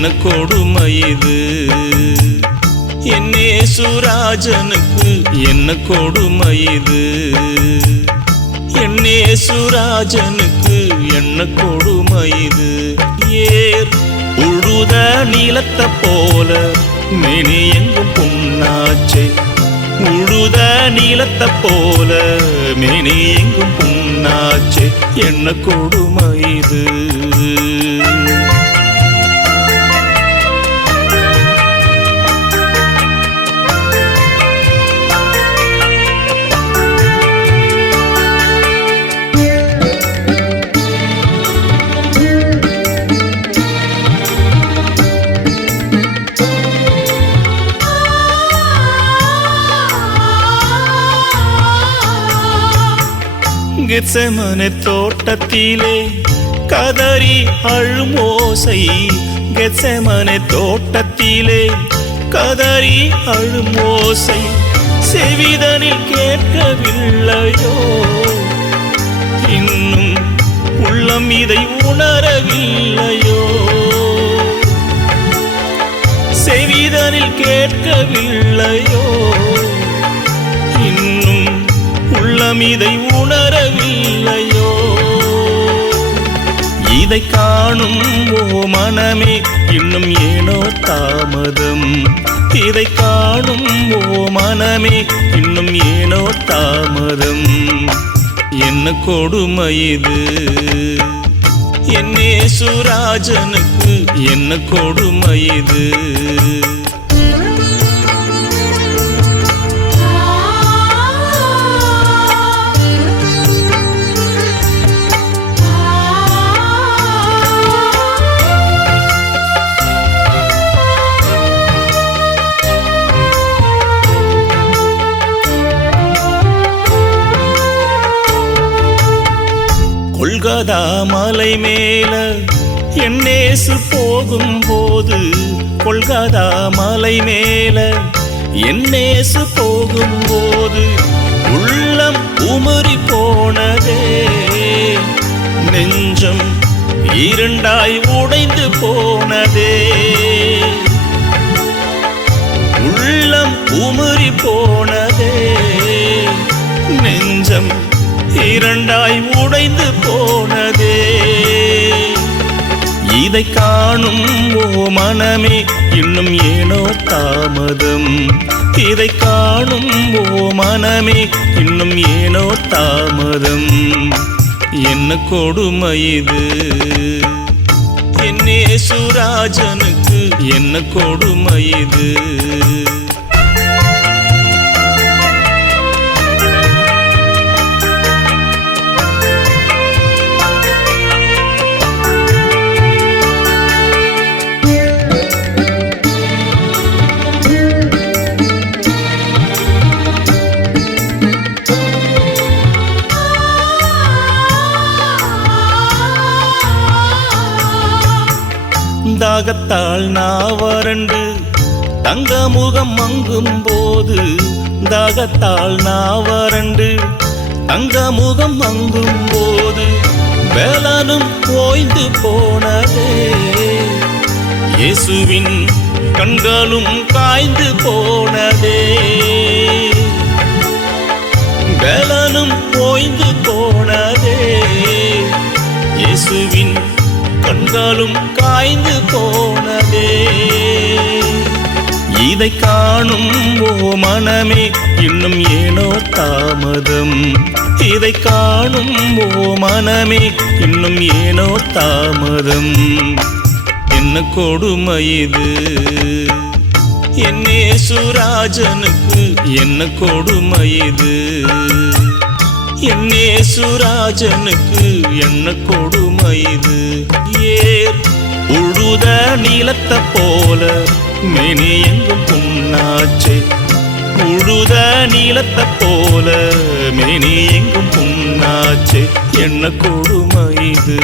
என்ன கொடுமை இது என் இயேசுராஜனுக்கு என்ன கொடுமை இது என் இயேசுராஜனுக்கு என்ன கொடுமை இது ஏர் உழுத நீலத்தை போல மேனி எங்கும் புண்ணாச்சே உழுத நீலத்தை போல மேனி எங்கும் புண்ணாச்சே என்ன கொடுமை இது கெத்செமனே தோட்டத்திலே கதறி அழும் ஓசை கெத்செமனே தோட்டத்திலே கதறி அழும் ஓசை செவிதனில் கேட்கவில்லையோ இன்னும் உள்ளம் இதை உணரவில்லையோ செவிதனில் கேட்கவில்லையோ இன்னும் உள்ளம் இதை உணரவில்லையோ இதை காணும் ஓ மனமே இன்னும் ஏனோ தாமதம் இதை காணும் ஓ மனமே இன்னும் ஏனோ தாமதம் என்ன கொடுமை இது என் இயேசுராஜனுக்கு என்ன கொடுமை இது கொல்கதா மலை மேல என் இயேசு போகும்போது கொல்கதா மலை மேல என் இயேசு போகும்போது உள்ளம் உமறி போனதே நெஞ்சம் இரண்டாய் உடைந்து போனதே உள்ளம் உமறி போனதே நெஞ்சம் இரண்டாய் உடைந்து போனதே இதை காணும் ஓ மனமே இன்னும் ஏனோ தாமதம் இதை காணும் ஓ மனமே இன்னும் ஏனோ தாமதம் என்ன கொடுமை இது என் இயேசுராஜனுக்கு என்ன கொடுமை இது தாகத்தால் நான் வறண்டு தங்க முகம் மங்கும் போது தாகத்தால் நான் வறண்டு தங்க முகம் மங்கும் போது வேலனும் ஓய்ந்து போனதே இயேசுவின் கண்களும் காய்ந்து போனதே வேலனும் ஓய்ந்து போனதே இயேசுவின் கண்களும் காய்ந்து போனதே இதை காணும் ஓ மனமே இன்னும் ஏனோ தாமதம் இதை காணும் ஓ மனமே இன்னும் ஏனோ தாமதம் என்ன கொடுமை இது என் இயேசுராஜனுக்கு என்ன கொடுமை இது என் இயேசுராஜனுக்கு என்ன கொடுமை இது ஏர் உழுத நீலத்தை போல மேனி எங்கும் புண்ணாச்சே உழுத நீலத்தை போல மேனி எங்கும் புண்ணாச்சே என்ன கொடுமை இது